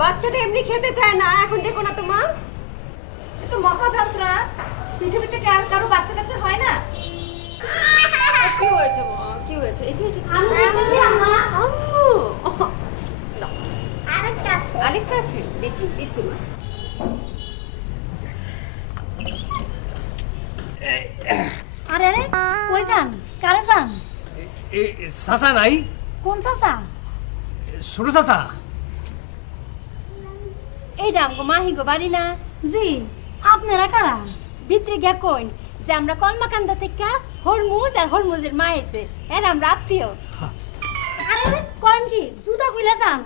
বাচ্চাটা এমনি খেতে চায় না, এখন দেখো না তো মা। এ তো মহাযাত্রা, পৃথিবীতে কি আর কারো বাচ্চা কাচ্চা হয় না? কি হয়েছে মা, কি হয়েছে? এই যে আম্মু, নাও। আরেকটা আছে, দিচ্ছি দিচ্ছি মা। আরে আরে কই যান, কারে যান? চাচা নাই? কোন চাচা? ছোট চাচা। এইটা আমগো মাহি গো বাড়ি না? জি। আপনারা কারা? ভিতরে গিয়া কইন যে আমরা কলমাকান্দা থেকে হরমুজ আর হরমুজের মা এসে এর আমরা আত্মীয়। আরে আরে করেন কি? জুতা খুলে যান।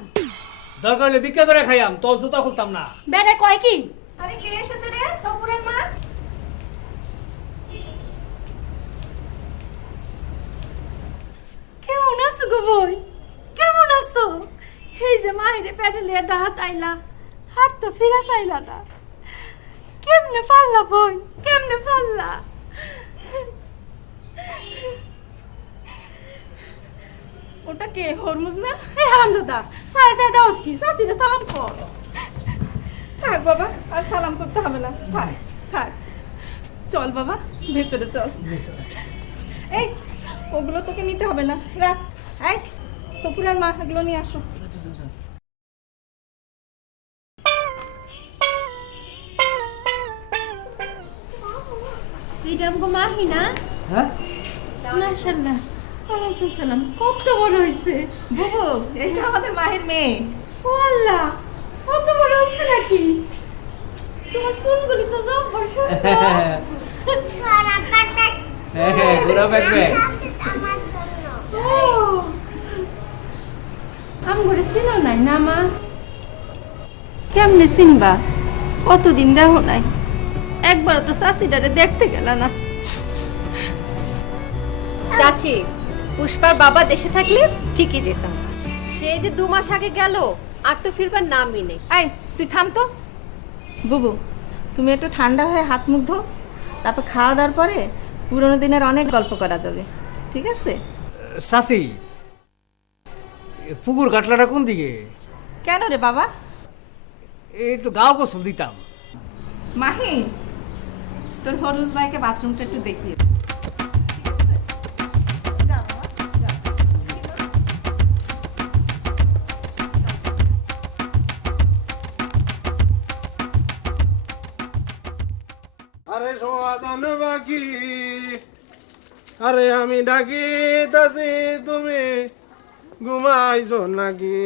দরকার হলে ভিক্ষা করে খাইয়াম, তোর জুতা খুলতাম না। বেড়ে কয় কি? আরে কে এসেছে রে? সপুরের মা? কেমন আছো গো বই? কেমন আছো? এই যে মাহিরে পেটে লিয়ে ডাহাত আইলা, হাত তো ফিরা চাইলা না। কেমনে পারলা বই? কেমনে পারলা? ওটা কে, হরমুজ না? এই হারামজাদা, সাই সাই দাওস কি? সাথীরে সালাম কর। থাক বাবা, আর সালাম করতে হবে না, থাক থাক। চল বাবা, ভেতরে চল। এই ওগুলো তোকে নিতে হবে না, রাখ। এই সপুরের মা, এগুলো নিয়ে আসো। এইটা আমগো মাহি না? হ্যাঁ? মাশাআল্লাহ, ওয়ালাইকুম সালাম। কত বড় হইছে। বুবু, এইটা আমাদের মায়ের মেয়ে। ও আল্লাহ, কত বড় হইছে নাকি? তোমার চুলগুলি তো জব্বর সুন্দর। ঘোরা ব্যাগবে। ও, আমগরে চিনো নাই না মা? কেমনে চিনবা? কতদিন দেহ নাই, একবারও তো চাষিটারে দেখতে গেল না। চাচি, পুষ্পার বাবা দেশে থাকলে ঠিকই যেতাম। সে যে 2 মাস আগে গেল, আর তো ফিরবার নামই নেই। এই তুই থাম তো। বুবু, তুমি একটু ঠান্ডা হয়ে হাত মুখ ধো, তারপর খাওয়া দাওয়ার পরে পুরোনো দিনের অনেক গল্প করা যাবে, ঠিক আছে? চাচি, পুকুর কাটলাটা কোন দিকে? কেন রে বাবা? একটু গাও গোসল দিতাম। মাহি, তোর হরুজ ভাইকে বাথরুমটা একটু দেখিয়ে। আরে সমাধান বাকি, আরে আমি ডাকি তাছি, তুমি ঘুমাইছো নাকি?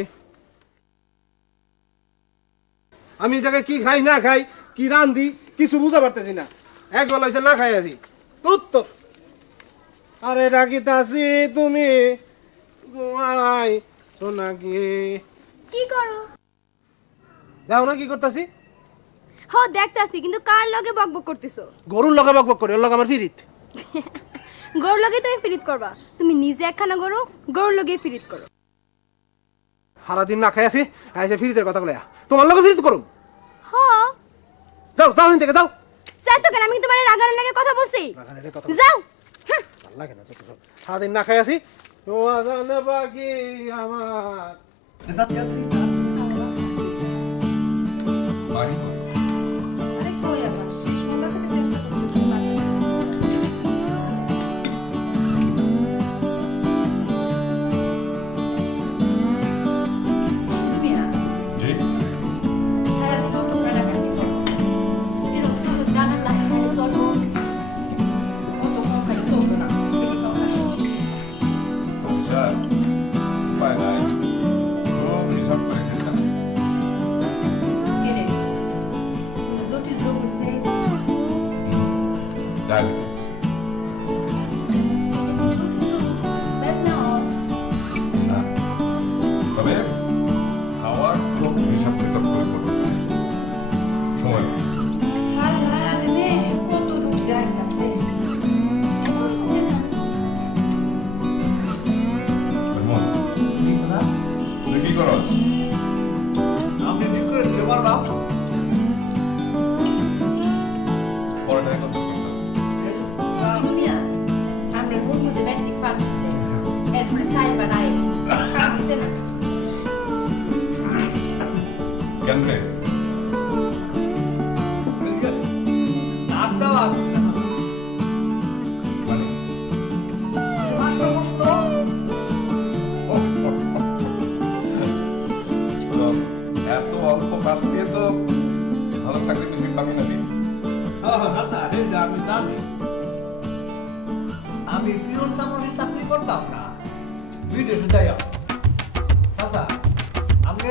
আমি এই জায়গায় কি খাই না খাই, কি রান্ধি, কিছু বুঝা পারতেছি না। এক বেলা হয়েছে না খাই আছি তো। আরে ডাকি তাছি, তুমি ঘুমাইছো নাকি? কি করো? যাও না, কি করতেছি? হ দেখতাছি, কিন্তু কার লগে বকবক করতেছো? গরুর লগে বক বক করে, ওর লগে আমার ফিরিত। গরুর লগে তুমি ফিরিত করবা? তুমি নিজে একখানা গরু, গরুর লগে ফিরিত করো। সারাদিন না খাই আছি, আইসে ফিরিতের কথা বলে তোমার লগে ফিরিত করুম। হ যাও যাও এখান থেকে যাও। যাই তো কেন, আমি তোমার রাগারের লাগে কথা বলছি। রাগারের কথা যাও। হ্যাঁ। ভাল লাগে না, সারাদিন না খাই আছি। বাকি আমার আরে কই আবার, সেই সন্ধ্যা থেকে চেষ্টা করতেছি মাঝে মিয়া, সারাদিন তোমরা রাগারাগি করো। এরকম শুধু গানের লাগে খালি চলবো। কতক্ষণ খালি চলবো না, সেই কথা শুনি। এরে, কোনো জটিল রোগ হইছে? বেদনা হয়? তবে খাওয়ার খুব হিসাব কিতাব করে করতে হয়। সময় মতো। হায় হায় আরে রে, কত রোগ যাইতাছে। মন, তুই কি করস? আপনি ঠিক করে দিতে পারবা? পড়াটা কত করছিস? দুনিয়া, আমরা হরমুজে ব্যাটিক পারতেছে। এরপরে সাইবার আয়। খারাপ হইছে না? কেমনে? ডাক দেওয়া আসুন না মানে মাস্টার প্রশ্ন তো এত অল্প কাজ দিয়ে তো ভালো চাকরি তুমি পাবি না রে। আমি জানি আমি ফিরোজ চাকরি চাকরি করতাম না বিদেশে যাই চাচা আপনি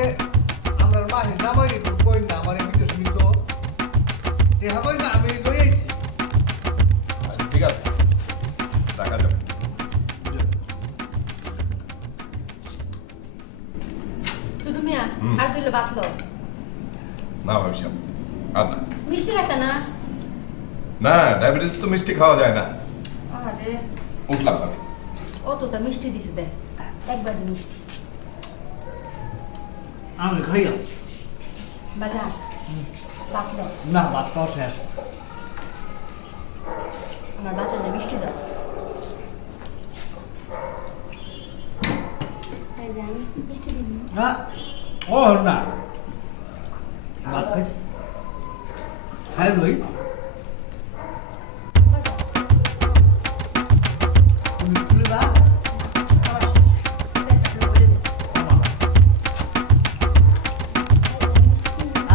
আমরা মাসে জামাই রিপোর্ট করেন না আমার বিদেশ নিত দেখা পয়সা আমি লইছি আচ্ছা, ঠিক আছে দেখা যাবে। শুধু মিয়া আর দুইলে বাতলো না ভাবছি আর না মিষ্টি খাইতা না না ডায়াবেটিস তো মিষ্টি খাওয়া যায় না। আরে উঠলাম আমি। অতটা মিষ্টি দিছে দে একবার মিষ্টি আমি খাইয়া বাজার বাতলো না ভাত খাওয়া শেষ আমার বাতের না মিষ্টি দাও মিষ্টি দিন না ও না ভাত খাই খাই লই তুমি তুলে দাও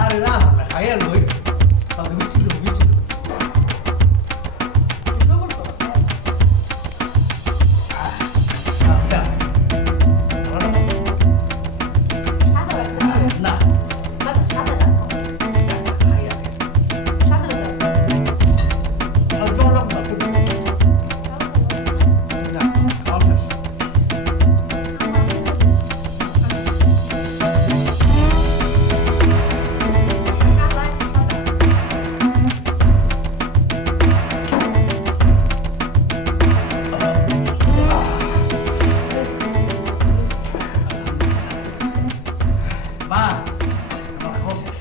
আরে না আমরা খাইয়া লই তাহলে মিষ্টি দেবো মিষ্টি দেবো না না আর জল রাখ না না খাওয়া শেষ মা আমার খাওয়া শেষ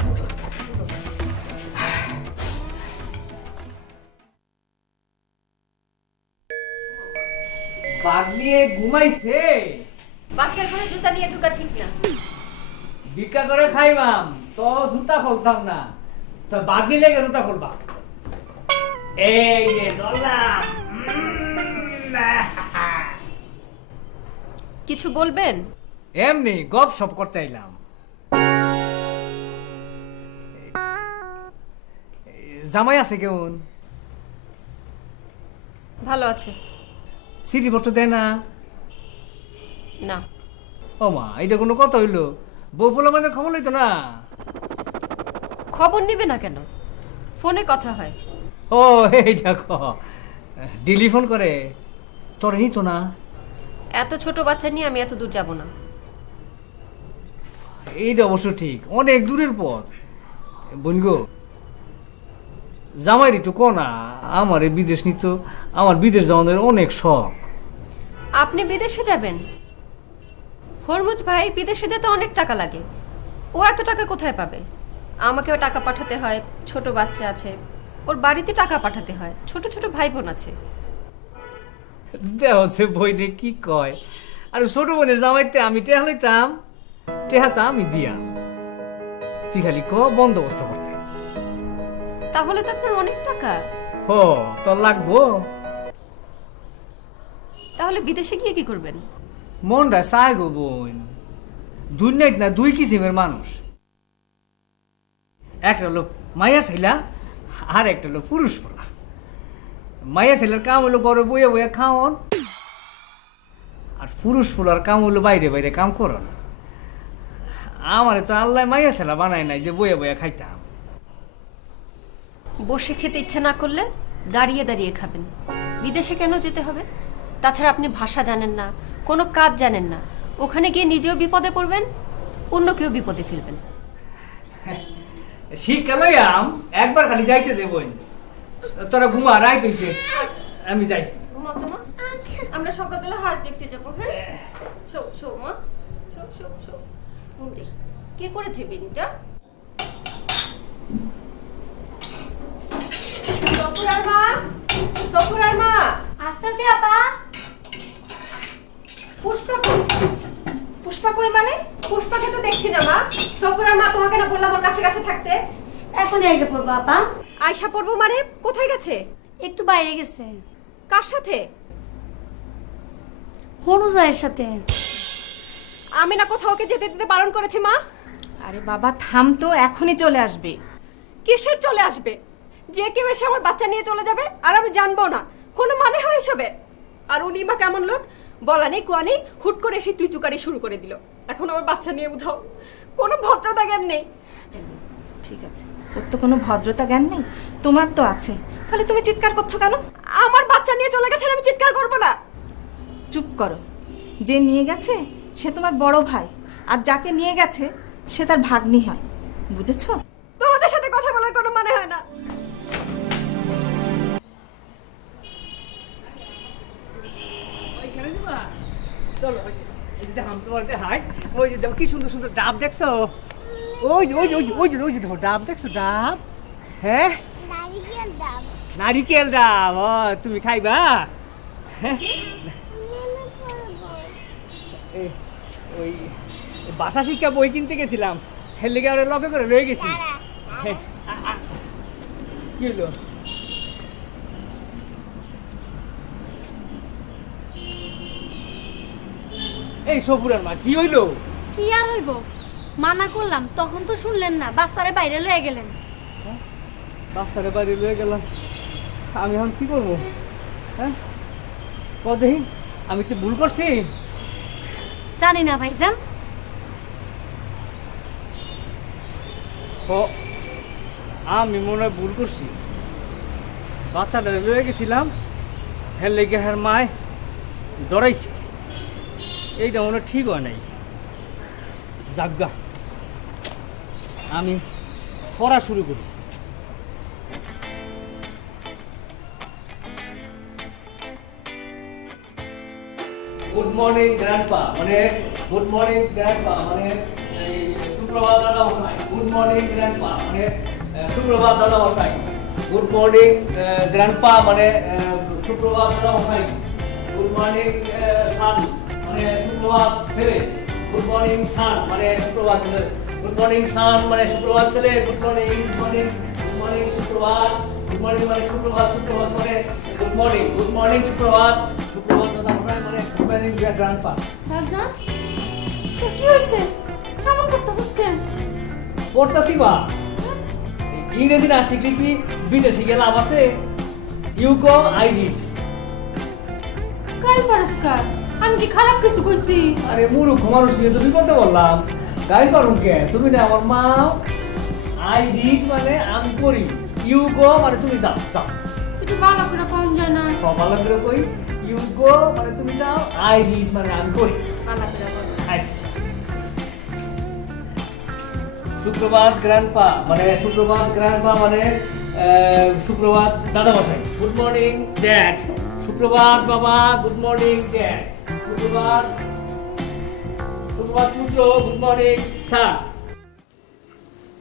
বাঘ নিয়ে ঘুমাইছে বাচ্চার ঘরে জুতা নিয়ে ঢোকা ঠিক না। ভিক্ষা করে খাইবাম তো জুতা খুলতাম না তো বাঘ নিলে জুতা খুলবা এই যে ধরলাম কিছু বলবেন? এমনি গপ সপ করতে আইলাম জামাই আছে কেমন ভালো আছে সিটি পড়তে দেয় না না? ও মা এটা কোনো কথা হইলো বউ পোলা মানে খবর লইতো না খবর নিবে না কেন? ফোনে কথা হয়। ও এইটা ক টেলিফোন করে তোর নিত না এত ছোট বাচ্চা নিয়ে আমি এত দূর যাব না। এইটা অবশ্য ঠিক অনেক দূরের পথ বনগো জামাইর একটু কনা আমার বিদেশ নিত আমার বিদেশ যাওয়ার অনেক শখ আপনি বিদেশে যাবেন? হরমুজ ভাই বিদেশে যেতে অনেক টাকা লাগে, ও এত টাকা কোথায় পাবে? আমাকেও টাকা পাঠাতে হয়, ছোট বাচ্চা আছে, ওর বাড়িতে টাকা পাঠাতে হয়, ছোট ছোট ভাই বোন আছে। দেহ সে বইনে কি কয় আর ছোট বোনের জামাইতে আমি টেহা লইতাম টেহাতা আমি দিয়া তুই খালি ক বন্দোবস্ত করতে তাহলে তো আপনার অনেক টাকা। ও তোর লাগবো তাহলে বিদেশে গিয়ে কি করবেন? মনটা চায় গো বোন দুই নাইট না দুই কিসিমের মানুষ একটা হলো মাইয়া ছেলা আর একটা হলো পুরুষ পোলা মাইয়া ছেলের কাম হলো ঘরে বইয়ে বইয়ে খাওয়ান আর পুরুষ পোলার কাম হলো বাইরে বাইরে কাম করন আমার তো আল্লাহ মাইয়া ছেলা বানায় নাই যে বইয়ে বইয়ে খাইতাম বসে খেতে ইচ্ছা না করলে দাঁড়িয়ে দাঁড়িয়ে খাবেন। বিদেশে কেন যেতে হবে? তাছাড়া আপনি ভাষা জানেন না, কোনো কাজ জানেন না, ওখানে গিয়ে নিজেও বিপদে পড়বেন, অন্যকেও বিপদে ফেলবেন। শিক্ষা লইয়াম একবার খালি যাইতে দেবই তোরা ঘুমা রাইত হইছে আমি যাই ঘুমাও তো মা, আমরা সকালবেলা হাঁস দেখতে যাবো। হ্যাঁ, শো শো মা, শো শো শো। ঘুম দে। কে করেছে বিনটা? সফুরার মা, সফুরার মা। আসতেছি আপা পুষ্পা কই? পুষ্পা কই মানে? পুষ্পাকে তো দেখছি না মা। সফরার মা তোমাকে না বললাম ওর কাছে কাছে থাকতে। এখন এসে পড়বো আপা। আয়শা পড়বো মানে কোথায় গেছে? একটু বাইরে গেছে কার সাথে? হনুজ ভাইয়ের সাথে। আমি না কোথাও ওকে যেতে দিতে বারণ করেছি মা। আরে বাবা থাম তো, এখনই চলে আসবে। কিসের চলে আসবে? যে কেউ এসে আমার বাচ্চা নিয়ে চলে যাবে আর আমি জানবো না, কোনো মানে হয় এসবের? আর উনি বা কেমন লোক, বলা নেই কোয়া নেই, হুট করে এসে তুই তুকারি শুরু করে দিল। এখন আমার বাচ্চা নিয়ে উধাও, কোনো ভদ্রতা জ্ঞান নেই। ঠিক আছে, ওর তো কোনো ভদ্রতা জ্ঞান নেই, তোমার তো আছে। তাহলে তুমি চিৎকার করছো কেন? আমার বাচ্চা নিয়ে চলে গেছে আর আমি চিৎকার করবো না? চুপ করো। যে নিয়ে গেছে সে তোমার বড় ভাই, আর যাকে নিয়ে গেছে সে তার ভাগ্নি হয়, বুঝেছো? তোমাদের সাথে কথা বলার কোনো মানে হয় না। ওইখানে যাবা? চলো এই যে দেখো তোমার দেখাই, ওই যে দেখো কি সুন্দর সুন্দর ডাব দেখছো? ওই যে ওই যে ওই যে ওই যে ওই যে দেখো ডাব দেখছো? ডাব, হ্যাঁ নারিকেল ডাব। ও তুমি খাইবা? হ্যাঁ ওই ভাষা শিক্ষা বই কিনতে গেছিলাম, হের লেগে আর লগে করে রয়ে গেছি। হ্যাঁ, কি হলো? এই সপুরার মা কি হইলো? কি আর হইব, মানা করলাম তখন তো শুনলেন না, বাচ্চারে বাইরে লয়ে গেলেন। বাচ্চারে বাড়ি লয়ে গেলাম, আমি এখন কি করবো? হ্যাঁ দেখি আমি কি ভুল করছি? জানি না ভাইজান। আমি মনে হয় ভুল করছি, বাচ্চাটা লয়ে গেছিলাম, হের লেগে হের মায় ডরাইছে, এইটা মনে হয় ঠিক হয় নাই। যাজ্ঞা আমি পড়া শুরু করি। গুড মর্নিং গ্র্যান্ডপা, মানে গুড মর্নিং গ্র্যান্ডপা মানে এই সুপ্রভাত দাদা মশাই। গুড মর্নিং গ্র্যান্ডপা মানে সুপ্রভাত দাদা মশাই। গুড মর্নিং গ্র্যান্ডপা মানে সুপ্রভাত দাদা মশাই। গুড মর্নিং সান মানে সুপ্রভাত ছেলে। গুড মর্নিং সান মানে সুপ্রভাত ছেলে। গুড মর্নিং সান মানে সুপ্রভাত ছেলে। গুড মর্নিং গুড মর্নিং সুপ্রভাত। গুড মর্নিং মানে সুপ্রভাত, সুপ্রভাত মানে গুড মর্নিং। গুড মর্নিং সুপ্রভাত, সুপ্রভাত দাদা মশাই মানে গুড মর্নিং গ্র্যান্ডপা। ভাইজান তো কি হইছে, কেমন করতেছিস কেন? পড়তাছি বা ইংরেজি না শিখলে কি বিদেশে গিয়ে লাভ আছে? You go I read. কাল পরস্কার আমি কি খারাপ কিছু কইছি? আরে মূর্খ মানুষ নিয়ে তো বিপদে বললাম, গাইড করুন কে? তুমি না আমার মা। আই রিড মানে আমি করি, ইউ গো মানে তুমি যাও। যাও একটু ভালো করে কোন যায় না? ভালো করে কই, ইউ গো মানে তুমি যাও, আই রিড মানে আমি করি। ভালো করে বল। আচ্ছা, সুপ্রভাত গ্র্যান্ডপা মানে সুপ্রভাত গ্র্যান্ডপা মানে সুপ্রভাত দাদা মশাই। Good morning dad. সুপ্রভাত বাবা, গুড মর্নিং ড্যাড। সুপ্রভাত, সুপ্রভাত পুত্র, গুড মর্নিং স্যার।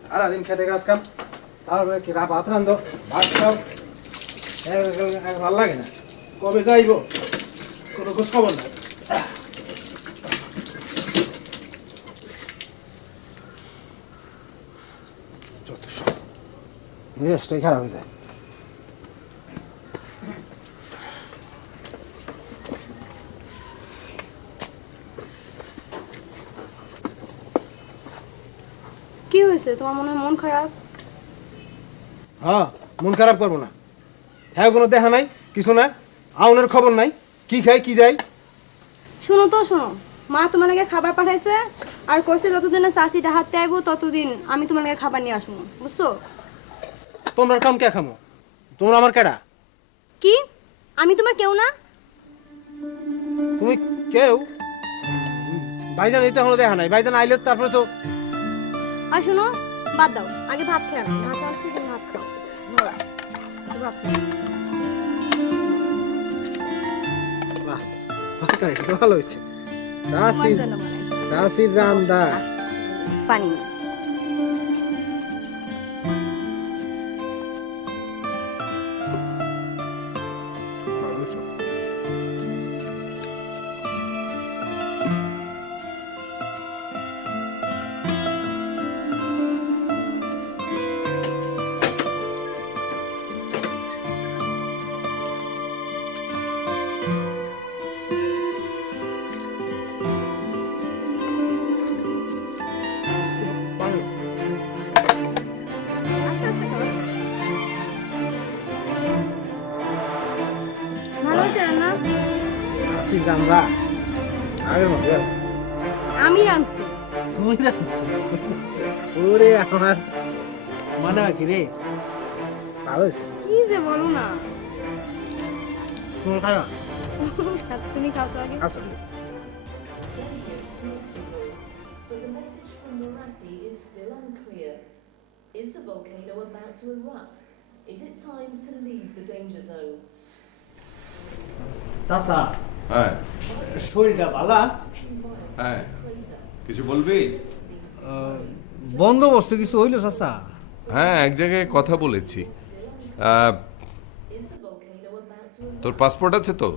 সারাদিন খেতে কাজ কাম, তারপরে কি ভাত রান্ধো, ভাত খাও, ভালো লাগে না। কবে যাইব কোনো খোঁজ খবর নাই। যত সব মেজাজটাই খারাপ হয়ে যায়। কি হয়েছে? তোমার মনে হয় মন খারাপ? হ্যাঁ, মন খারাপ করবো না। হ্যাঁ, কোনো দেখা নাই, কিছু না, আউনের খবর নাই, কি খাই কি যাই। শোনো তো শোনো, মা তোমার লাগে খাবার পাঠাইছে আর কইছে যতদিন না চাষিটা হাতে আইবো ততদিন আমি তোমার লাগে খাবার নিয়ে আসবো, বুঝছো? তোমরা কাম কে খামো? তোমরা আমার কেডা? কি আমি তোমার কেউ না? তুমি কেউ? ভাইজান এই তো এখনো দেখা নাই, ভাইজান আইলে তারপরে তো। আর শোনো, বাদ দাও, আগে ভাত খেয়ে আমি ভাত আছে, তুমি ভাত খাও। ভাত খাও। বাহ, তরকারিটা তো ভালো হয়েছে। তোমার জন্য বানাইছি। চাষির রান্দা। পানি নিয়ে। ভালো হয়েছে। আমরা আগের মতো আছি। আমি রাঁধছি। তুমি জানছো ওরে আমার মানে কি রে ভালো হয়েছে। কি যে বলো না। তুমি খাও তুমি খাও তো আগে। আচ্ছা Plenty of smoke signals, but the message from Merapi is still unclear. Is the volcano about to erupt? Is it time to leave the danger zone? চাচা হ্যাঁ শরীরটা ভালো হ্যাঁ কিছু বলবি? বন্দোবস্ত কিছু হইলো চাচা? হ্যাঁ এক জায়গায় কথা বলেছি। Is the volcano about to erupt? তোর পাসপোর্ট আছে তো?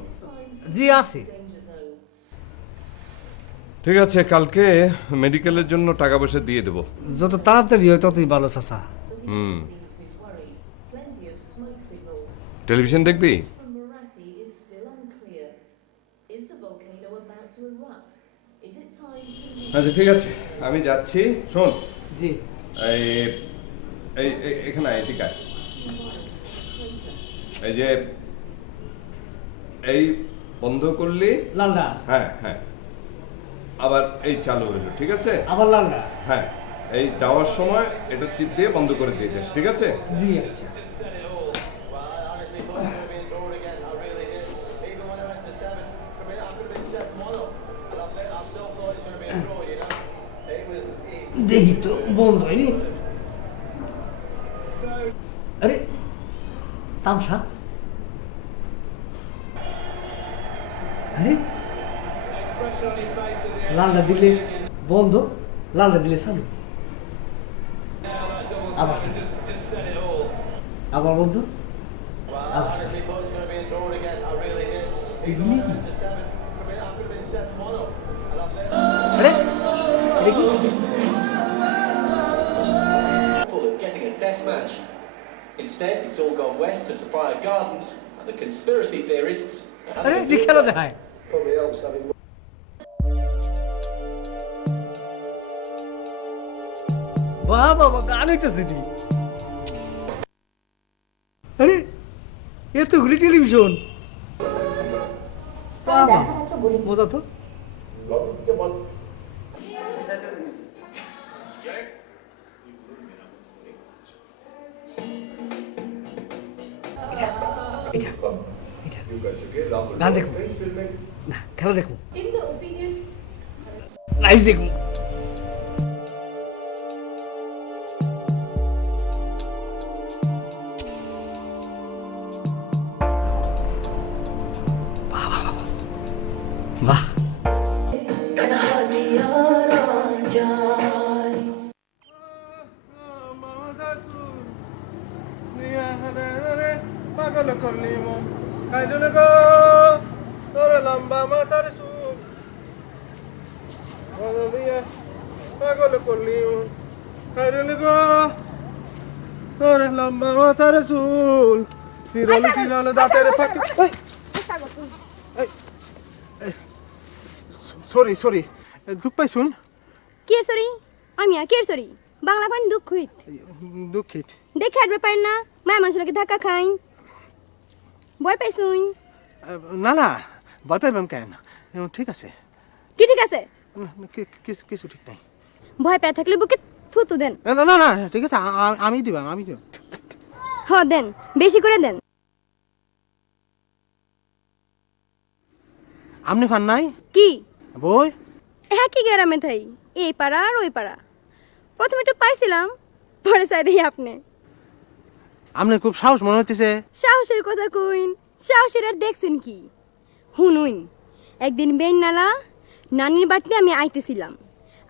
জি আছে। Danger zone. ঠিক আছে, কালকে মেডিকেলের জন্য টাকা পয়সা দিয়ে দেবো। যত তাড়াতাড়ি হয় ততই ভালো চাচা। হুম। Seem too worried. Plenty of smoke signals. Television দেখবি? From Merapi is still unclear. Is the volcano about to erupt? Is it time to leave? আচ্ছা ঠিক আছে, আমি যাচ্ছি। শোন, জি এই এই এই- এখানে আয়, এদিকে আয়। এই যে এই বন্ধ করলি, লালডা হ্যাঁ হ্যাঁ, আবার এই চালু হলো, ঠিক আছে? আবার লালডা। হ্যাঁ, এই যাওয়ার সময় এটা চিপ দিয়ে বন্ধ করে দিয়ে যাস, ঠিক আছে? জি আচ্ছা। দেখি তো বন্ধ হয়নি। আরে তামসা, আরে লালটা দিলে বন্ধ, লালটা দিলে চালু, আবার চালু, আবার বন্ধ, আবার চালু। এগুলি কি? আরে এটা কি? Of getting a test match. Instead, it's all gone west to Sophia Gardens, and the conspiracy theorists are আরে having যে খেলা দেখায়। probably helps having বাহ বাবা, গান হইতেছে দি। আরে এতগুলি টেলিভিশন, বাবা মজা তো। এটা এটা গান দেখবো না, খেলা দেখবো, In the opinion নাইস দেখবো। বাহ পাগল করলি মন খাইল গো তোর লম্বা মাথার চুল পাগল করলি মন খাইল গো তোর লম্বা মাথার চুল ফিরলি ছিল দাঁতের ফাঁকি। সরি সরি, দুঃখ পাইছুন? কে সরি? আমি আর কে সরি? বাংলা কোন দুঃখ হইত? দুঃখিত। দেখে হাঁটবে পারেন না, মায়া মানুষকে ধাক্কা খাই। ভয় পাইছুন? না না, ভয় পাইবাম কেন, ঠিক আছে। কি ঠিক আছে? কিছু ঠিক নাই। ভয় পেয়ে থাকলে বুকে থুতু দেন। না না না, ঠিক আছে, আমি দিবাম, আমি দিব। হ দেন, বেশি করে দেন। আপনি ফান নাই কি বই? হ্যাঁ, কি গ্রামে থাই, এই পাড়া আর ওই পাড়া। প্রথমে একটু পাইছিলাম, পরে চাই দেখি আপনি। আপনি খুব সাহস মনে হইতেছে। সাহসের কথা কইন, সাহসের আর দেখছেন কি? হুনুইন, একদিন বেইনালা নানির বাড়িতে আমি আইতেছিলাম,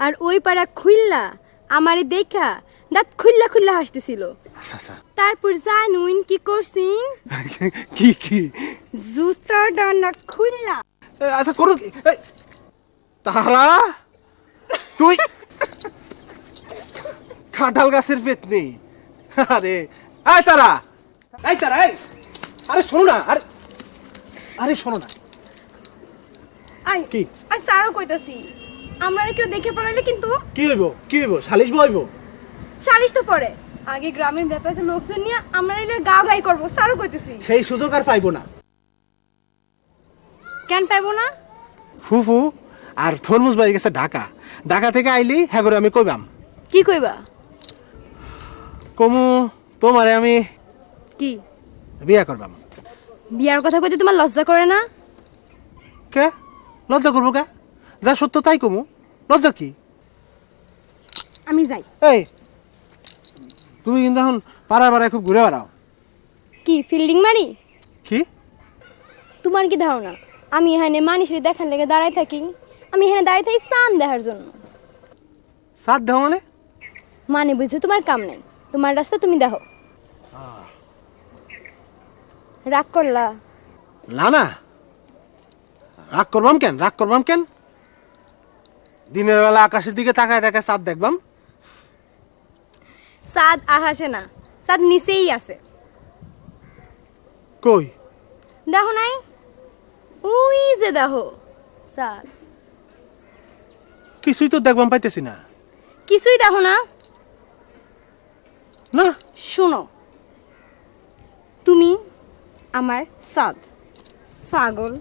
আর ওই পাড়া খুইল্লা আমারে দেখা দাঁত খুইল্লা খুইল্লা হাসতেছিল। আচ্ছা আচ্ছা, তারপর জানুইন কি করছিন? কি কি? জুতা ডানা খুইল্লা। আচ্ছা করুন কি? তারা তুই কাঁঠাল গাছের পেতনি। আরে এই তারা, এই তারা, এই আরে শোনো না, আরে আরে শোনো না। আই কি? আই সারও কইতাছি, আমরা কেউ দেখে পড়াইলে কিন্তু কি হইব, কি হইব? সালিশ বইব? সালিশ তো পরে। আগে গ্রামের ব্যাপারে লোকজন নিয়ে আমরা এলে গাও গাই করবো, সারও কইতেছি। সেই সুযোগ আর পাইবো না। কেন পাইবো না? ফুফু আর থরমুজ ভাই গেছে ঢাকা। ঢাকা থেকে আইলি হ্যাঁ করে আমি কইবাম। কি কইবা? কমু তোমারে আমি কি বিয়া করবাম। বিয়ার কথা কইতে তোমার লজ্জা করে না? কে লজ্জা করবো কে? যা সত্য তাই কমু, লজ্জা কি? আমি যাই। এই তুমি কিন্তু এখন পাড়ায় পাড়ায় খুব ঘুরে বেড়াও। কি ফিল্ডিং মারি? কি তোমার কি ধারণা আমি এখানে মানুষের দেখার লেগে দাঁড়াই থাকি? আমি এখানে দাঁড়াই থাকি সান দেখার জন্য। সাত দেও মানে? মানে বুঝছো তোমার কাম নাই, তোমার রাস্তা তুমি দেখো। রাগ করলা? না না, রাগ করবাম কেন? রাগ করবাম কেন? দিনের বেলা আকাশের দিকে তাকায় তাকায় চাঁদ দেখবাম। চাঁদ আকাশে না, চাঁদ নিচেই আছে। কই দেখো নাই? ওই যে দেখো চাঁদ। কিছুই তো দেখবাম পাইতেছি না। কিছুই দেখো না? না শোনো, তুমি আমার চাঁদ। ছাগল।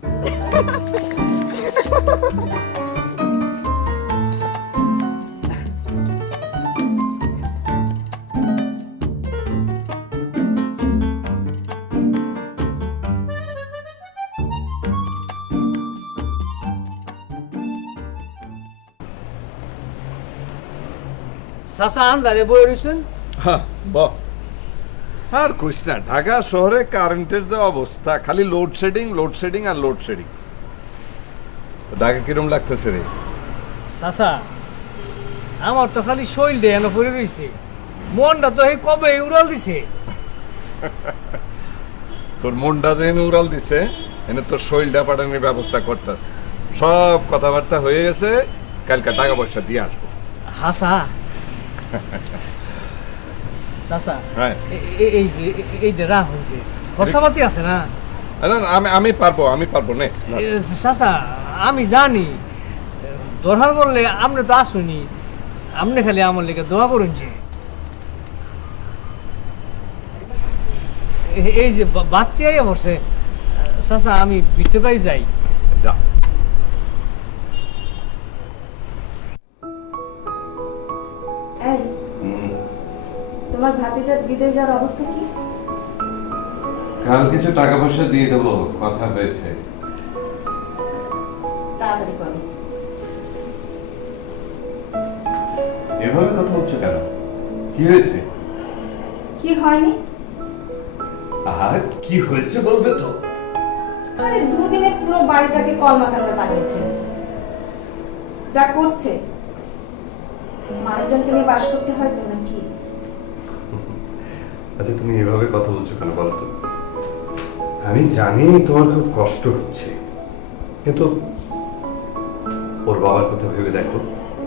চাচা আন্দারে বই রয়েছেন। আর কইস না, ঢাকা শহরে কারেন্টের যে অবস্থা, খালি লোডশেডিং আর লোডশেডিং। ঢাকা কিরম লাগতেছে রে? চাচা আমার তো খালি শৈল দিয়ে এনে পড়ে রয়েছে, মনটা তো এই কবে উড়াল দিছে। তোর মনটা যেন উড়াল দিছে, এনে তোর শৈলটা পাঠানোর ব্যবস্থা করতেছে। সব কথাবার্তা হয়ে গেছে, কালকে টাকা পয়সা দিয়ে আসবো। হাসা চাচা হ্যাঁ এই যে এইটা রাহ হয়েছে, খরচাপাতি আছে না? আমি পারবো নে। চাচা আমি জানি দরকার বললে আপনি তো আসুনি, আপনি খালি আমার লেগে দোয়া করুন যে এই যে বাড়তি আইয়া বসে। চাচা আমি বিতে পাই যাই। যা। তোমার ভাতিজার বিদেশ যাওয়ার অবস্থা কি? কাল কিছু টাকা পয়সা দিয়ে দেবো, কথা হয়েছে। তাড়াতাড়ি করো। এভাবে কথা বলছো কেন? কি হয়েছে? কি হয়নি? আর কি হয়েছে বলবে তো? আরে দুদিনে পুরো বাড়িটাকে কলমাকান্দা বানিয়ে ছেড়েছে। যা করছে, মানুষজনকে নিয়ে বাস করতে হয় তো নাকি? আচ্ছা তুমি এভাবে কথা বলছো কেন বলো তো? আমি জানি তোমার খুব কষ্ট হচ্ছে, কিন্তু ওর বাবার কথা ভেবে দেখো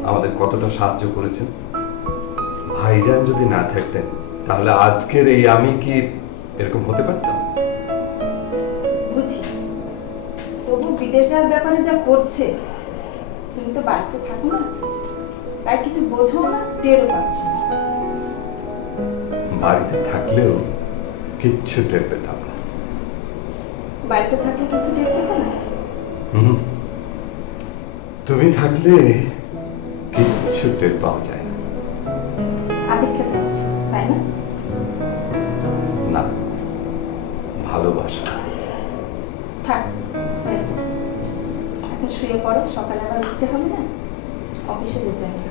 আমাদের কতটা সাহায্য করেছেন। ভাইজান যদি না থাকতেন তাহলে আজকের এই আমি কি এরকম হতে পারতাম? বুঝি, তবু বিদেশ যাওয়ার ব্যাপারে যা করছে, তুমি তো বাড়িতে থাকো না, তাই কিছু বোঝো না, টেরও পাচ্ছ না। বাড়িতে থাকলেও কিচ্ছু টের পেতাম না। বাড়িতে থাকলে কিছু টের পেতে না? হুম, তুমি থাকলে কিচ্ছু টের পাওয়া যায় না। আবেগ খেতে হচ্ছে, তাই না? না, ভালোবাসা। থাক, হয়েছে। এখন শুয়ে পড়ো, সকালে আবার উঠতে হবে না, অফিসে যেতে হবে।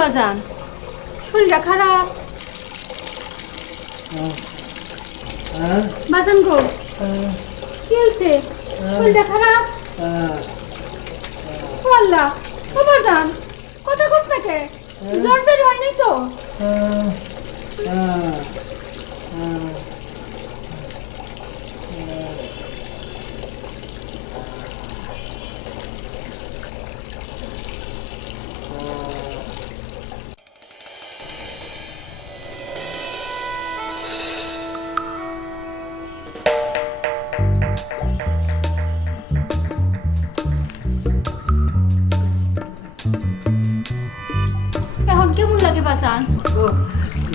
বাজান? শরীরটা খারাপ। বাজান গো, কি হয়েছে? শরীরটা খারাপ? ও আল্লাহ, ও বাজান, কথা কস না কে? জ্বর জারি হয় নাই তো? এখন কেমন লাগে বাজান? ও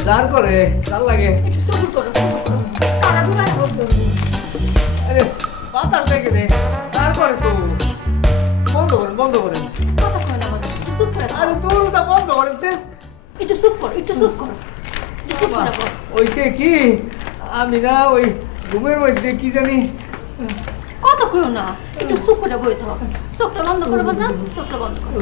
জার করে জার লাগে। একটু সবুর করো, সবুর করো। তারা ঢুকানো হোক। আরে বাতাস লাগে রে, জার করে তো। বন্ধ করেন, বন্ধ করেন। কথা কয় না বাজান, একটু চুপ করে থাকো। আরে দূরটা বন্ধ করেন সে। একটু চুপ করো, একটু চুপ করো, একটু চুপ করে করো। ওইসে কি আমি না ওই ঘুমের মধ্যে কি জানি কথা কইও না, একটু চুপ করে বইতে হবে। চোখটা বন্ধ করো বাজান, চোখটা বন্ধ করো।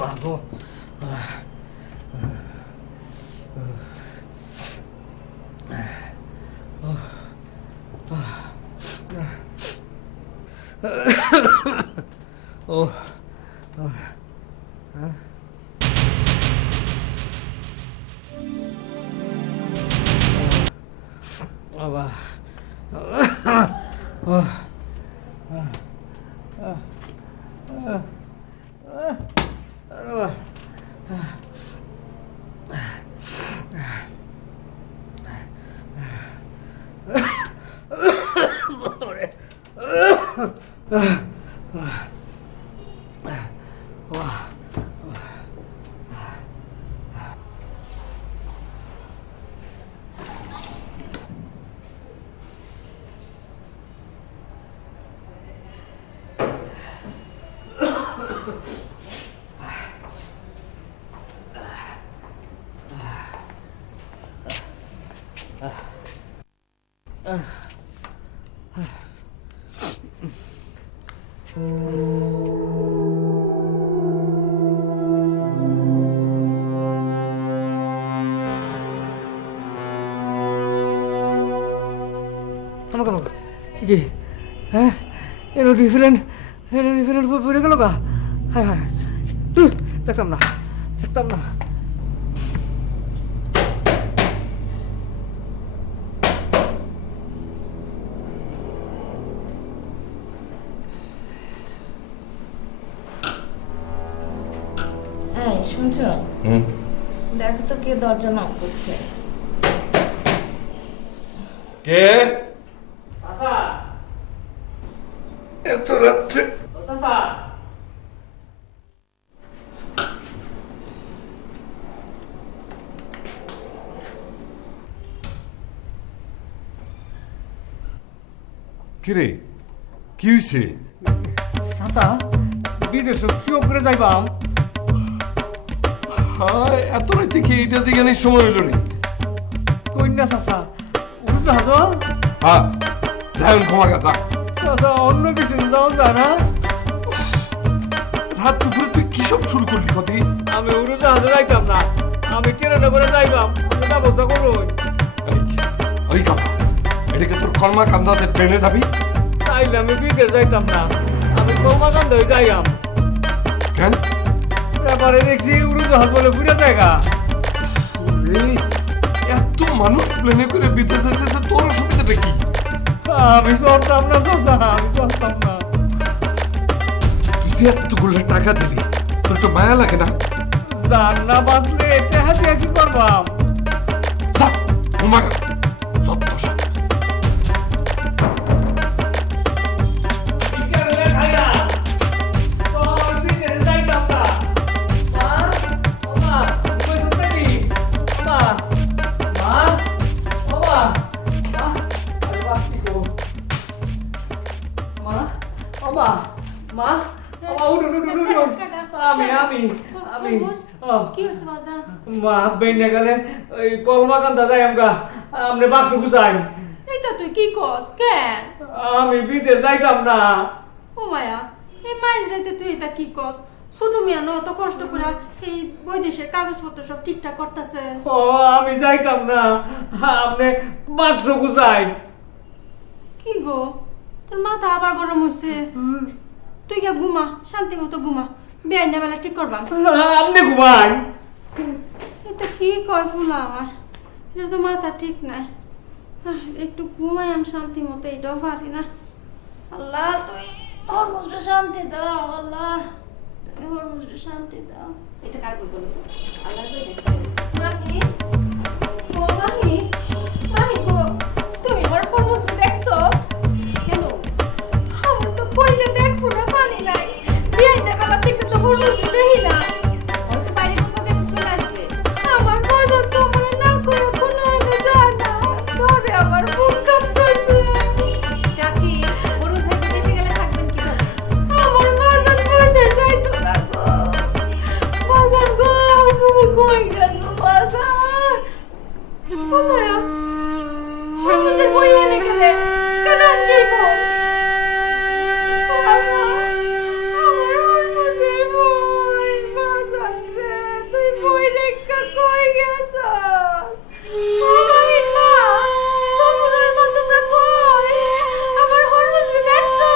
বাবু ও বাবা আমাকে আমাকে কি হ্যাঁ এনও ডিফারেন্ট পড়ে গেল গা হ্যাঁ হ্যাঁ দেখতাম না দেখতাম না এই শুনছো? দেখো তো কে দরজা নক করছে। কে চাচা এত রাত্রে? চাচা কিরে কি হয়েছে? চাচা বিদেশ কি করে যাইবাম? হায় এত রাতে কি এইটা জিজ্ঞানের সময় হইল রে? কন্যা চাচা উড়োজাহাজ হ্যাঁ যাই ক্ষমা কথা। চাচা অন্য কিছু যাও যায় না? রাত দুপুরে তুই কি সব শুরু করলি কদি? আমি উড়োজাহাজে যাইতাম না, আমি ট্রেনে করে যাইবাম। আপনি ব্যবস্থা করুন। ওই কথা এটাকে তোর কর্মা কান্দাতে ট্রেনে যাবি? তাইলে আমি বিদেশ যাইতাম না, আমি কর্মাকাণ্ড হয়ে যাইয়াম। কেন? ব্যাপারে দেখছি উড়োজাহাজ বলে ঘুরে জায়গা। রে এত মানুষ প্লেনে করে বিদেশে যেতে তোর অসুবিধাটা কি? আমি চলতাম না চাচা, আমি চলতাম না। তুই যে এতগুলো টাকা দিবি তোর তো মায়া লাগে না? জান না বাঁচলে টাকা দিয়ে কি করবাম? যা ঘুমাগা সব তো সব। কি হয়েছে বাজান? মা বেনে গেলে ওই কলমাকান্দা যাই আমগা আমনে বাক্স গুছাই এইটা তুই কি কস কেন? আমি বিদেশ যাইতাম না। ও মায়া, এই মাইজ রাতে তুই এটা কি কস? ছোট মিয়া ন অত কষ্ট করে এই বৈদেশের কাগজপত্র সব ঠিকঠাক করতেছে। ও আমি যাইতাম না, আপনি বাক্স গুছাই। কি গো, তোর মাথা আবার গরম হচ্ছে? তুই গিয়ে ঘুমা, শান্তি মতো ঘুমা, বেআইন বেলা ঠিক করবা। আপনি ঘুমাই। এটা কি কয় ফুলা আমার, এটা তো মাথা ঠিক নাই। একটু ঘুমাই আমি শান্তি মতো, এটাও পারি না। আল্লাহ তুই হরমুজরে শান্তি দাও, আল্লাহ তুই হরমুজরে শান্তি দাও। এটা কার বই বলো তো? আল্লাহ কই মাহি, ও মাহি, মাহি গো, তুমি আমার হরমুজরে দেখছো? কেন? আমার তো কইলে দেখবো না, পানি নাই। বেআইন বেলা থেকে তো হরমুজরে দেখি না। হয়তো বাইরে কোথাও গেছে, চলে আসবে। আমার বাজার তো আমার না করে কোনো আমি যায় না, ধরে আমার বুক কাঁপতেছে। চাচি, হরুজ ভাই বিদেশে গেলে থাকবেন কিভাবে? আমার বাজার বইদের যাইতো না গো। বাজার গো, তুমি কই গেছো বাজার? ও মায়া, হরমুজের বই এনে গেলে কেন আনছি বই? ও আল্লাহ, আমার হরমুজের বই, বাজার রে, তুই বই রেখা কই গেছো? ও মাহিন মা, সমুদ্রের মা তোমরা কই? আমার হরমুজরে দেখছো?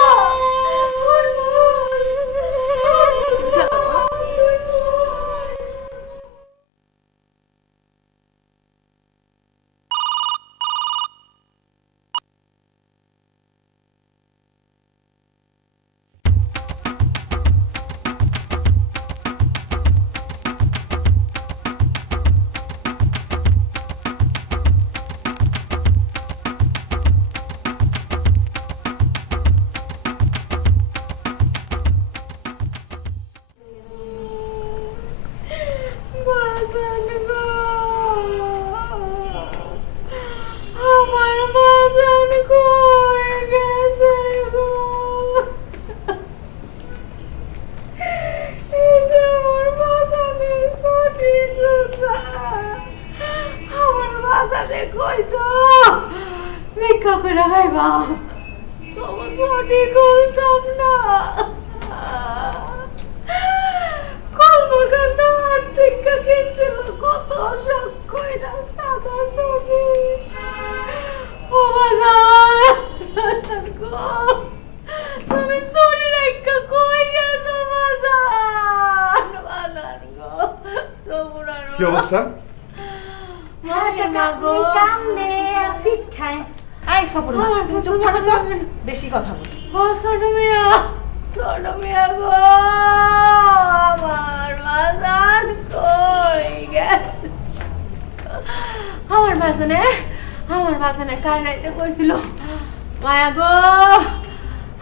বাজান গো, আমার বাজান কই গেছে গো? এই যে আমার বাজানের ছুটি জুতা, আমার বাজানে কই তো? ভিক্ষা করে ভাইবা, তবু ছুটি খুলতাম না। কর্মকাণ্ড হাট থেকে কিনছিল কত শখ কইরা সাদা ছবি। ও বাজার গো, তুমি ছুটি রেখা কই গেছো বাজার? বাজার গো, তোমরা কি অবস্থা? মারে মা গো, কান্দে আর ফিট খায়। এই সপন, তুমি চুপ থাকো তো, বেশি কথা বলো। ও ছোট মিয়া, ছোট মিয়া গো, আমার বাজার কই গেছে? আমার বাজানে কাল রাইতে কইছিল, মায়া গো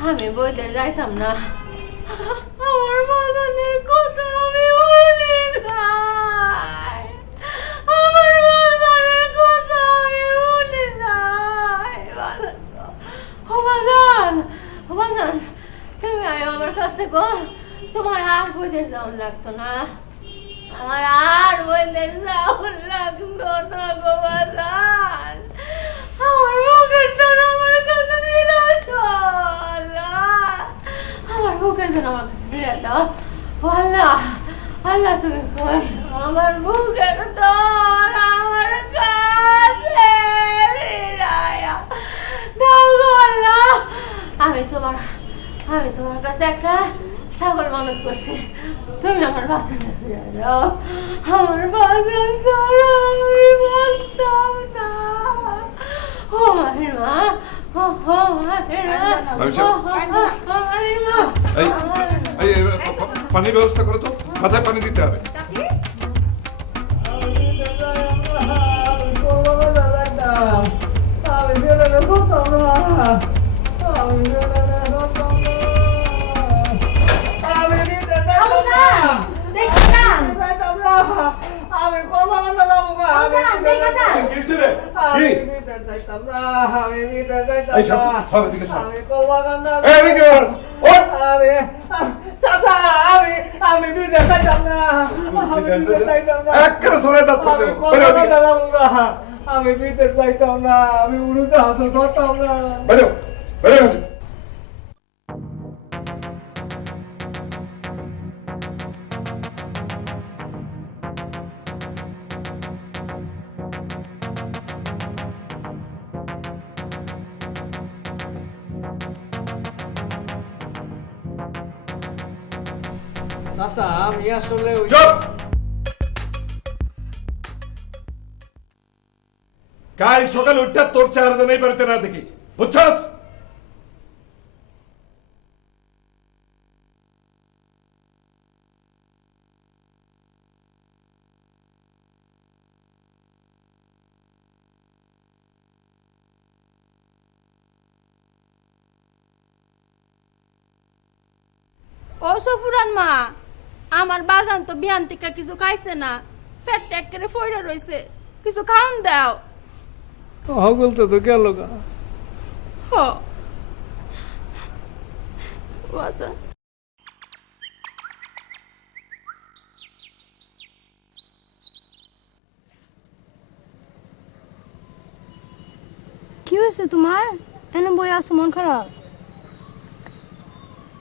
আমি বইদের যাইতাম না। আমার বাজানের কথা আমি ভুলি নাই, আমার বাজানের কথা আমি ভুলি নাই। ও বাজান, ও বাজান, তুমি আয় আমার কাছে গো, তোমার আর বইদের যাওয়ার লাগতো না, আমার আর বইদের যাওয়ার লাগতো না গো বাজান। আমার বুকের জন্য আমার কাছে নিরাশ আল্লাহ, আমার বুকের জন্য আমার কাছে ফিরে দাও। ও আল্লাহ, আল্লাহ তুমি কই? আমার বুকের তোর আমার কাছে ফিরাইয়া দাও গো আল্লাহ। আমি তোমার কাছে একটা ছাগল মানত করছি, তুমি আমার বাজানে ফিরে দাও। আমার বাজান ছাড়া আমি বাঁচতাম না। ও মাহির মা, ও মাহির মা, ও মাহির মা। এই পানির ব্যবস্থা করো তো, মাথায় পানি দিতে হবে। চাচি, আমি কলমাকান্দা যাবো গা। কি? আমি বিদেশ যাইতাম এই সব না। সব এদিকে সব। আমি কলমাকান্দা এই এদিকে ওঠ, ওঠ। আমি চাচা আমি আমি বিদেশ যাইতাম না আমি বিদেশ যাইতাম না একেবারে সোনার দাঁত ফেলে দেবো। বেরো কথা ওদিকে। দাঁড়াবো না আমি বিদেশ যাইতাম না আমি উড়ুতে হাতে ধরতাম না বেরো, বেরো ওদিকে। চাচা আমি আসলে ওই চুপ! কাল সকালে উঠতে তোর চেহারা নেই বাড়িতে না দেখি বুঝছস? ও সফুরান মা, আমার বাজান তো বিয়ান থেকে কিছু খাইছে না, পেটটা একেবারে ফইরা রইছে, কিছু খাওন দাও। বলতে তো গেল গা হ বাজান। কি হয়েছে তোমার? এনে বই আসো, মন খারাপ।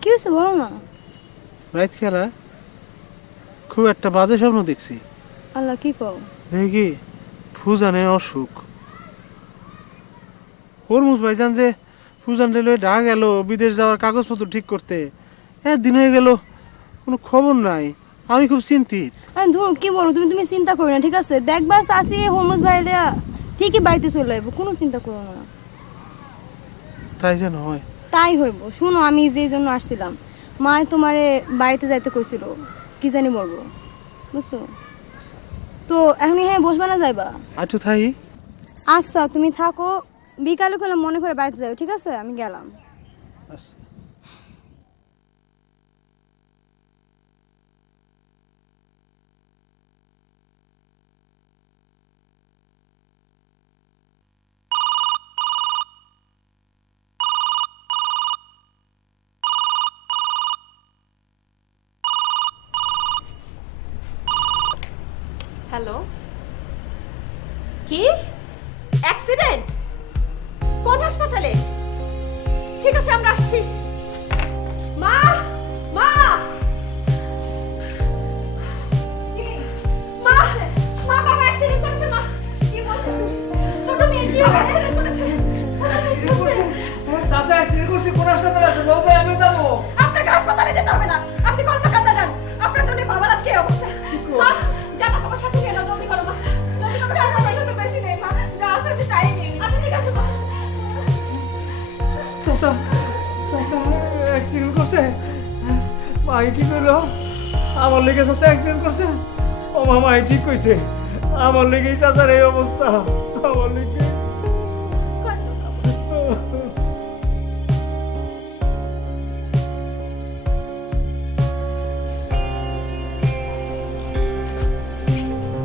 কি হয়েছে বলো না। রাত খেলা খুব একটা বাজে স্বপ্ন দেখছি। আল্লাহ, কি কও? দেখি ফুজানে অসুখ। হরমুজ ভাইজান যে ফুজান রেলে ডা গেল বিদেশ যাওয়ার কাগজপত্র ঠিক করতে, একদিন হয়ে গেল কোনো খবর নাই। আমি খুব চিন্তিত। আরে ধরো, কি বলো তুমি? তুমি চিন্তা করো না, ঠিক আছে? দেখবা চাচি হরমুজ ভাইরা ঠিকই বাড়িতে চলে আসবো, কোনো চিন্তা করো না। তাই যেন হয়। তাই হইব। শুনো, আমি যে জন্য আসছিলাম, মা তোমারে বাড়িতে যাইতে কইছিল, কি জানি বলবো, বুঝছো? তো এখন হ্যাঁ বসবা না যাইবা? আচ্ছা থাই। আচ্ছা তুমি থাকো, বিকালে করে মনে করে বাড়িতে যাও, ঠিক আছে? আমি গেলাম। হ্যালো, কি অ্যাক্সিডেন্ট? কোন হাসপাতালে? ঠিক আছে, আমরা আসছি। মা, মা, মা, মা, বাবা অ্যাক্সিডেন্ট করেছে। মা, কি বলছিস? ছোট মেয়ে কি অ্যাক্সিডেন্ট করেছে? চাচা অ্যাক্সিডেন্ট করছি, কোন হাসপাতালে আছে? বউ ভাই, আমি যাবো। আপনাকে হাসপাতালে যেতে হবে না, আপনি কলকাতা যান। আপনার জন্য বাবার আজকে এই অবস্থা। মা, জানা তোমার সাথে নিয়ে নাও, জলদি করো মা, জলদি করো। টাকা পয়সা তো বেশি নেই মা, যা আছে আমি তাই নিয়ে নিই। আচ্ছা ঠিক আছে মা। চাচা চাচা অ্যাক্সিডেন্ট করছে। মাই কি করলো? আমার লেগে চাচা অ্যাক্সিডেন্ট করছে। ও মামা ঠিক কইছে, আমার লেগেই চাচার এই অবস্থা। আমার লেগে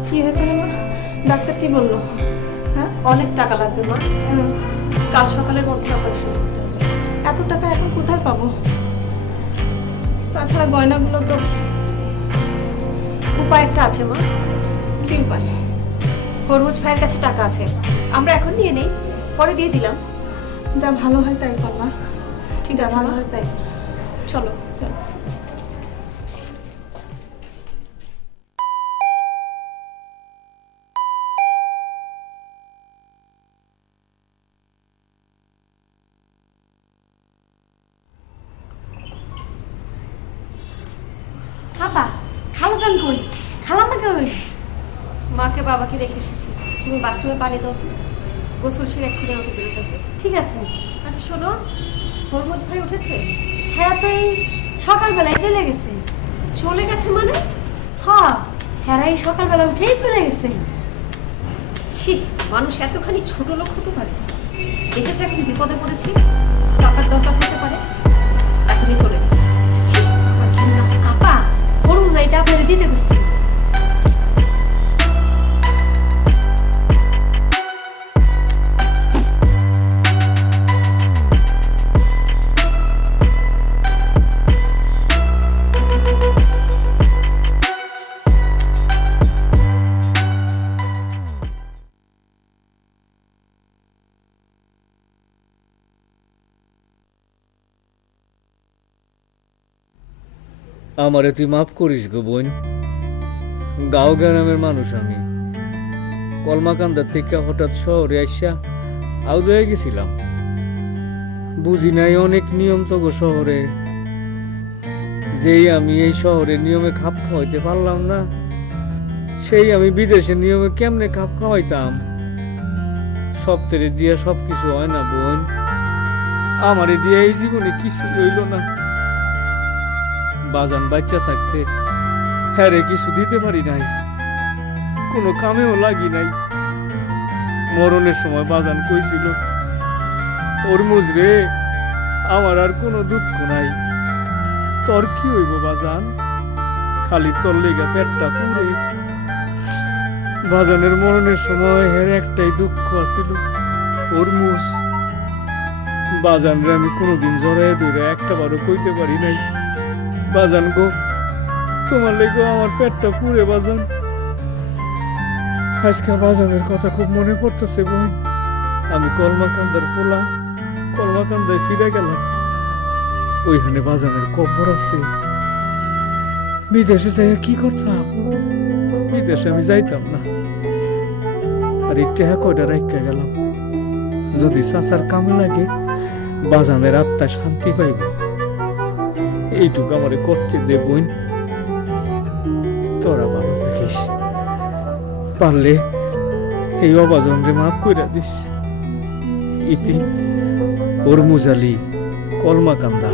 কি হয়েছে রে মা? ডাক্তার কি বললো? হ্যাঁ, অনেক টাকা লাগবে মা, কাল সকালের মধ্যে অপারেশন করতে হবে। এত টাকা এখন কোথায় পাবো? তাছাড়া গয়নাগুলো তো। উপায় একটা আছে মা। কি উপায়? হরমুজ ভাইয়ের কাছে টাকা আছে, আমরা এখন নিয়ে নেই, পরে দিয়ে দিলাম। যা ভালো হয় তাই করবা। ঠিক যা আছে ভালো মা, হয় তাই। চলো। চলো। বাবা, খালাজান কই? খালাম্মা কই? মাকে বাবাকে রেখে এসেছি, তুমি বাথরুমে পানি দাও তো, গোসল সেরে এক্ষুনি আমাকে বেরোতে হবে। ঠিক আছে। আচ্ছা শোনো, হরমুজ ভাই উঠেছে? হ্যাঁ, তো এই সকালবেলায় চলে গেছে। চলে গেছে মানে? হ্যাঁ, হ্যাঁ, এই সকালবেলা উঠেই চলে গেছে। ছি, মানুষ এতখানি ছোট লোক হতে পারে? দেখেছে এখন বিপদে পড়েছি, টাকার দরকার হতে পারে, এখনই চলে গেছে। ছি, আমার ঘৃণা হচ্ছে। আপা, হরমুজ এটা আপনারে দিতে গেছি। আমারে তুই মাফ করিস গো বোন। গাঁও গ্রামের মানুষ আমি, কলমাকান্দার থেকে হঠাৎ শহরে আসা আউদ হয়ে গেছিলাম। বুঝি নাই অনেক নিয়ম তো গো শহরে, যেই আমি এই শহরের নিয়মে খাপ খাওয়াইতে পারলাম না, সেই আমি বিদেশের নিয়মে কেমনে খাপ খাওয়াইতাম। সব তেরে দিয়া সব কিছু হয় না বোন, আমারে দিয়ে এই জীবনে কিছু হইল না। বাজান বাচ্চা থাকতে হ্যাঁ কিছু দিতে পারি নাই, কোনো কামেও লাগি নাই। মরণের সময় বাজান কইছিল, হরমুজ রে আমার আর কোনো দুঃখ নাই, তোর কি হইব বাজান, খালি তোর লেগা পেটটা পুরে। বাজানের মরণের সময় হের একটাই দুঃখ আছিল, হরমুজ। বাজান রে আমি কোনোদিন জড়াইয়া ধরে একটা বারও কইতে পারি নাই, বাজান গো তোমার লেগে আমার পেটটা পুরে বাজান। আজকে বাজানের কথা খুব মনে পড়তেছে বোন। আমি কলমাকান্দার পোলা, কলমাকান্দায় ফিরে গেলাম, ওইখানে বাজানের কবর আছে। বিদেশে যাই কি করতাম, বিদেশে আমি যাইতাম না। আর এই টেহা কয়টা রাখতে গেলাম, যদি চাচার কামে লাগে বাজানের আত্মা শান্তি পাইব, এইটুকু আমারে করতে দে বোন। তোরা ভালো থাকিস, পারলে এই অবাজনরে মাফ কইরা দিস। ইতি হরমুজ আলী, কলমাকান্দা।